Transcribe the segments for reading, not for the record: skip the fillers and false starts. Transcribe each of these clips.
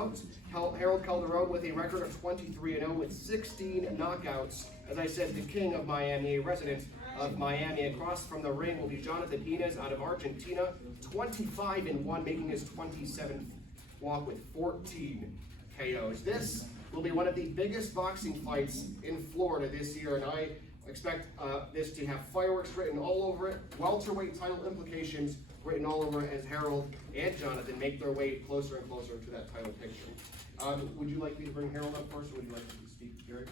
out. Harold Calderon with a record of 23-0 with 16 knockouts. As I said, the king of Miami, a resident of Miami. Across from the ring will be Jonathan Inez out of Argentina, 25-1, making his 27th walk with 14 KOs. This will be one of the biggest boxing fights in Florida this year, and I expect this to have fireworks written all over it, welterweight title implications written all over it as Harold and Jonathan make their way closer and closer to that title picture. Would you like me to bring Harold up first, or would you like me to speak, Gary?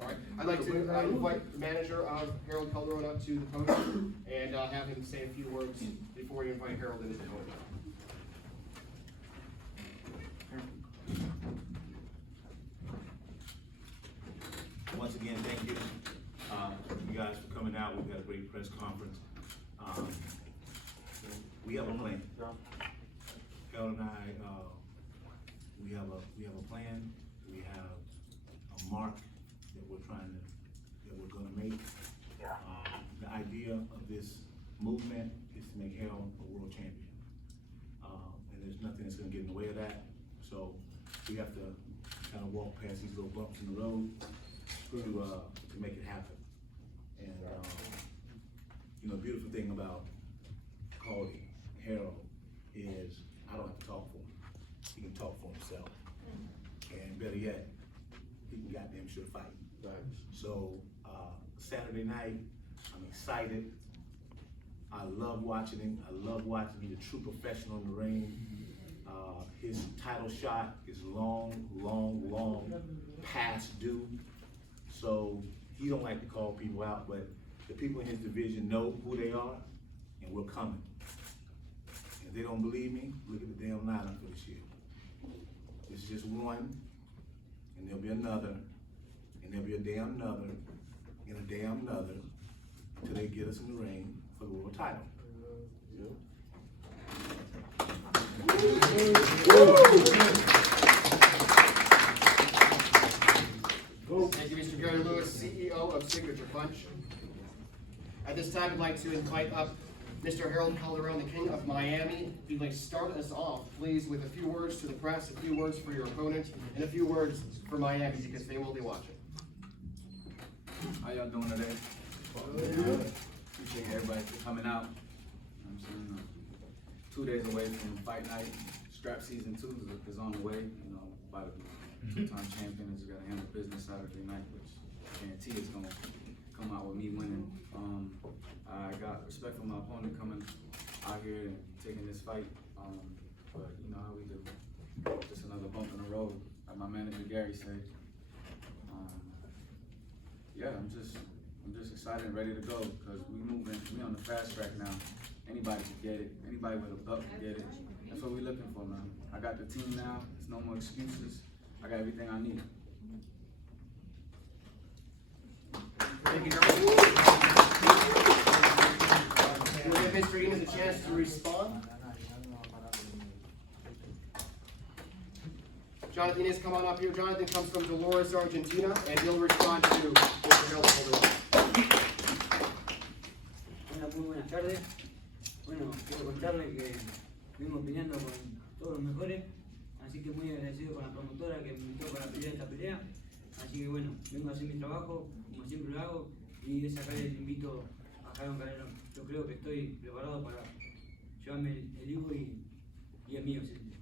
All right. I'd like to invite the manager of Harold Calderon up to the podium and have him say a few words before we invite Harold into the podium. Once again, thank you, you guys for coming out. We've got a great press conference. We have a plan. Harold and I, we have a plan. We have a mark that we're going to make. The idea of this movement is to make Harold a world champion, and there's nothing that's going to get in the way of that. So we have to kind of walk past these little bumps in the road to make it happen. And you know, the beautiful thing about Caldy, Harold, is I don't have to talk for him. He can talk for himself. And better yet, he can goddamn sure fight. So Saturday night, I'm excited. I love watching him. I love watching him. He's a true professional in the ring. His title shot is long past due. So he don't like to call people out, but the people in his division know who they are, and we're coming. If they don't believe me, look at the damn lineup for this year. It's just one, and there'll be another, and there'll be a damn another, and a damn another, until they get us in the ring for the world title. Thank you, Mr. Gary Lewis, CEO of Signature Punch. At this time, I'd like to invite up Mr. Harold Calderon, the king of Miami. If you'd like to start us off, please, with a few words to the press, a few words for your opponent, and a few words for Miami, because they will be watching. How y'all doing today? Appreciate everybody for coming out. I'm saying 2 days away from fight night. Strap season 2 is on the way. You know, by the two-time champion is got to handle business Saturday night, which I guarantee is going to come out with me winning. I got respect for my opponent coming out here and taking this fight, but you know how we do. Just another bump in the road, like my manager Gary said. Yeah, I'm just excited and ready to go because we on the fast track now. Anybody can get it. Anybody with a buck can get it. That's what we're looking for, man. I got the team now. There's no more excuses. I got everything I need. Thank you, Harold. We'll give Mr. Inez a chance to respond. Jonathan Inez, come on up here. Jonathan comes from Dolores, Argentina, and he'll respond to Mr. Harold Calderon. Hola, muy buenas tardes. Bueno, quiero contarles que vengo peleando con todos los mejores, así que muy agradecido con la promotora que me invitó para pelear esta pelea. Así que bueno, vengo a hacer mi trabajo, como siempre lo hago, y de sacar el invito a Harold Calderon. Yo creo que estoy preparado para llevarme el hijo y es mío, siempre.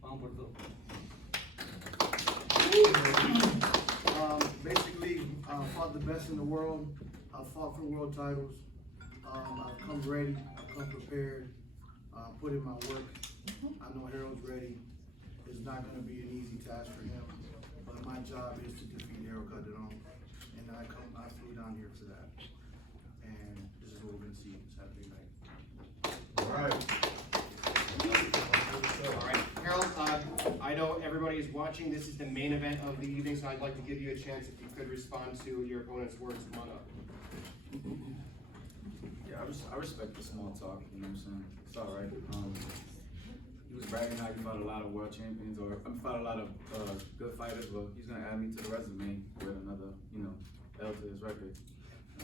Vamos por todo. Basically, I fought the best in the world. I fought for world titles. I've come ready. I've come prepared. Put in my work. I know Harold's ready. It's not going to be an easy task for him, but my job is to defeat Harold Calderon, and I flew down here for that. And this is what we're going to see Saturday night. All right, Harold, I know everybody is watching. This is the main event of the evening, so I'd like to give you a chance if you could respond to your opponent's words. Come on up. Yeah, I respect the small talk, you know what I'm saying? It's all right. He was bragging how he fought a lot of world champions, or fought a lot of good fighters. Well, he's gonna add me to the resume with another, you know, L to his record.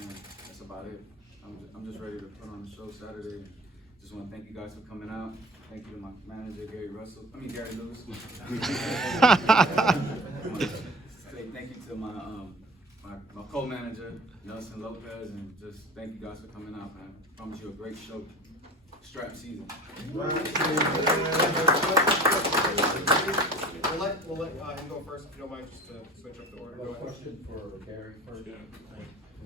And that's about it. I'm just ready to put on the show Saturday and just want to thank you guys for coming out. Thank you to my manager, Gary Lewis. Say thank you to my co-manager, Nelson Lopez, and just thank you guys for coming out, man. I promise you a great show. Strap season. We'll let him go first, if you don't mind, just to switch up the order. I have a question for Gary first.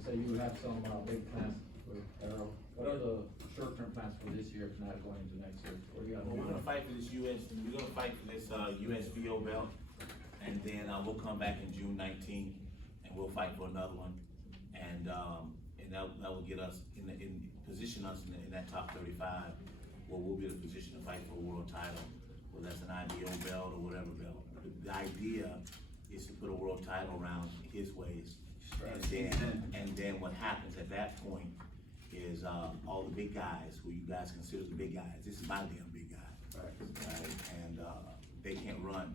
So you have some big plans for Harold. What are the short-term plans for this year, if not going into next year? What do you got? Well, we're gonna fight for this we're gonna fight for this, USVO belt, and then, we'll come back in June 19th, and we'll fight for another one, and that will get us position us in that top 35, where we'll be in a position to fight for a world title, whether that's an IBO belt or whatever belt. The idea is to put a world title around his waist, and then what happens at that point is all the big guys who you guys consider the big guys. This is my damn big guy, right? And they can't run,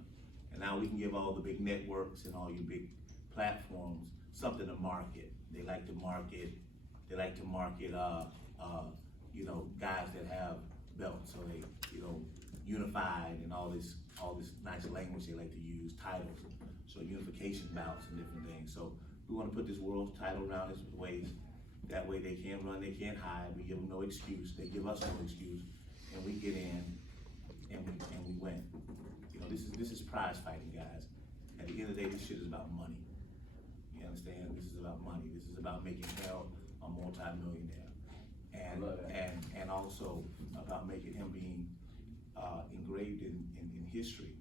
and now we can give all the big networks and all your big platforms something to market. They like to market. Guys that have belts, so they, unified and all this nice language they like to use, titles, so unification bouts and different things. So we want to put this world title around his waist. That way they can't run, they can't hide. We give them no excuse. They give us no excuse, and we get in and we win. This is prize fighting, guys. At the end of the day, this shit is about money. You understand? This is about money. This is about making Harold a multi-millionaire. And also about making him being engraved in history.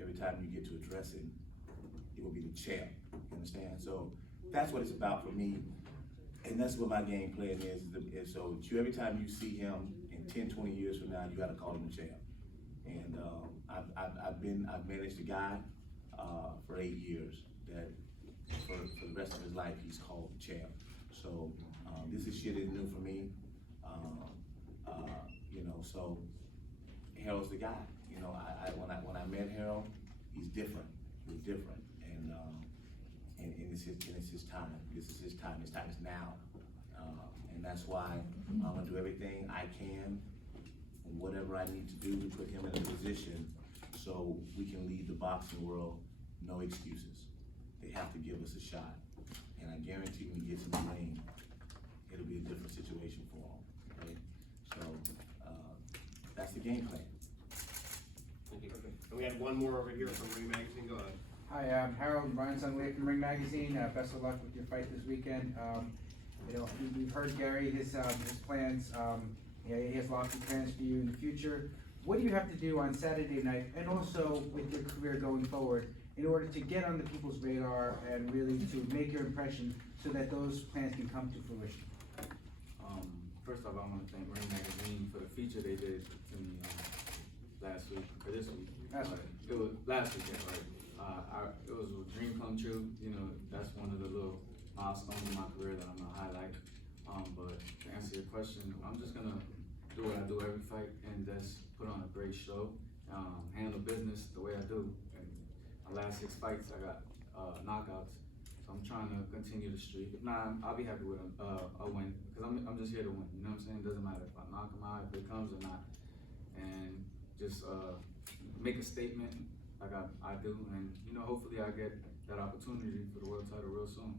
Every time you get to address him, he will be the champ. You understand? So that's what it's about for me, and that's what my game plan is. So every time you see him in 10, 20 years from now, you got to call him the champ. And I've managed a guy for 8 years that for the rest of his life he's called the champ. So this is shit isn't new for me. So Harold's the guy. When I met Harold, he's different. He's different, and it's his time. This is his time. His time is now, and that's why I'm gonna do everything I can, and whatever I need to do to put him in a position so we can lead the boxing world. No excuses. They have to give us a shot, and I guarantee when he gets in the ring, it'll be a different situation for him. Okay? So that's the game plan. Thank you. And we had one more over here from Ring Magazine. Go ahead. Hi, I'm Harold, Brian Sunway from Ring Magazine. Best of luck with your fight this weekend. We've heard Gary, his plans. He has lots of plans for you in the future. What do you have to do on Saturday night, and also with your career going forward, in order to get on the people's radar and really to make your impression so that those plans can come to fruition? First off, I want to thank Ring Magazine for the feature they did to me last week, or this week. It was last weekend, right? It was a dream come true. That's one of the little milestones in my career that I'm gonna highlight. But to answer your question, I'm just gonna do what I do every fight and just put on a great show, handle business the way I do. And my last 6 fights, I got knockouts. So I'm trying to continue the streak. If not, I'll be happy with a win, because I'm just here to win. You know what I'm saying? It doesn't matter if I knock him out, if it comes or not, and just make a statement like I do, and hopefully I get that opportunity for the world title real soon.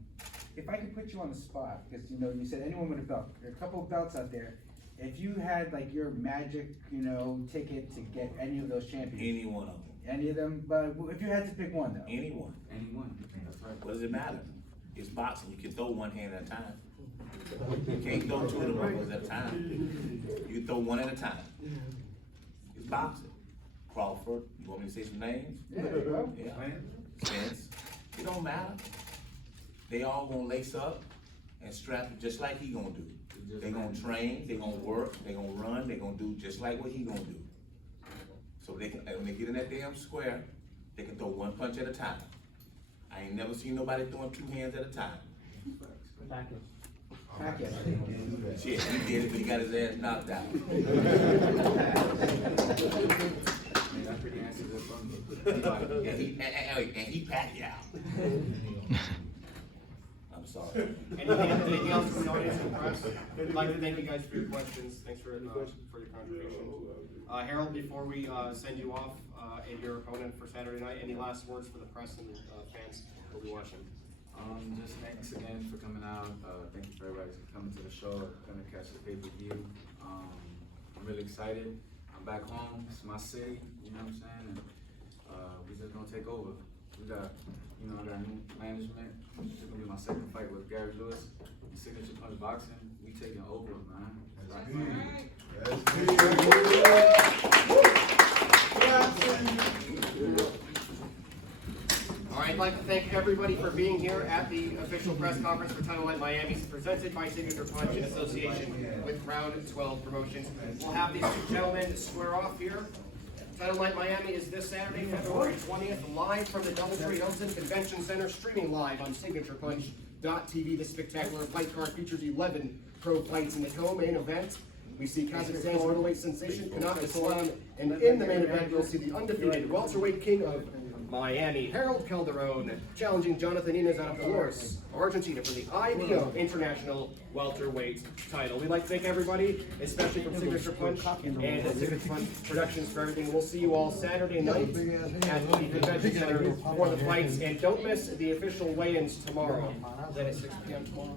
If I could put you on the spot, because you said anyone with a belt. There are a couple of belts out there. If you had like your magic, ticket to get any of those champions. Any one of them. Any of them, but if you had to pick one though. Anyone. That's right. What does it matter? It's boxing. You can throw one hand at a time. You can't throw 2 of them at a time. You can throw one at a time. It's boxing. Crawford. You want me to say some names? Yeah, there you go. Yeah. Spence. It don't matter. They all gonna lace up and strap just like he gonna do. They gonna train. They gonna work. They gonna run. They gonna do just like what he gonna do. So when they get in that damn square, they can throw 1 punch at a time. I ain't never seen nobody throwing 2 hands at a time. Back it. Shit, he did it, but he got his ass knocked out. That pretty answers it from me. And he Pacquiao. I'm sorry. Anything else from the audience and press? I'd like to thank you guys for your questions. Thanks for your contribution. Harold, before we send you off and your opponent for Saturday night, any last words for the press and fans who will be watching? Just thanks again for coming out. Thank you for everybody for coming to the show, gonna catch the pay-per-view. I'm really excited. I'm back home. It's my city, you know what I'm saying? And we just gonna take over. We got, I got new management. This is gonna be my second fight with Gary Lewis. Signature Punch Boxing. We taking over, man. All right, I'd like to thank everybody for being here at the official press conference for Title Light Miami, presented by Signature Punch in association with Round 12 Promotions. We'll have these two gentlemen square off here. Title Light Miami is this Saturday, February 20th, live from the Doubletree Hilton Convention Center, streaming live on SignaturePunch.tv. This spectacular fight card features 11 pro fights in the co-main event. We see Kazakhstan's middleweight sensation, Kanat Islam, and in the main event, we'll see the undefeated welterweight king of Miami, Harold Calderon, challenging Jonathan Inez out of Dolores, Argentina, for the IBO International Welterweight title. We'd like to thank everybody, especially from Signature Punch and Signature Punch Productions, for everything. We'll see you all Saturday night at the Convention Center for the fights, and don't miss the official weigh-ins tomorrow. Is that at 6 p.m. tomorrow?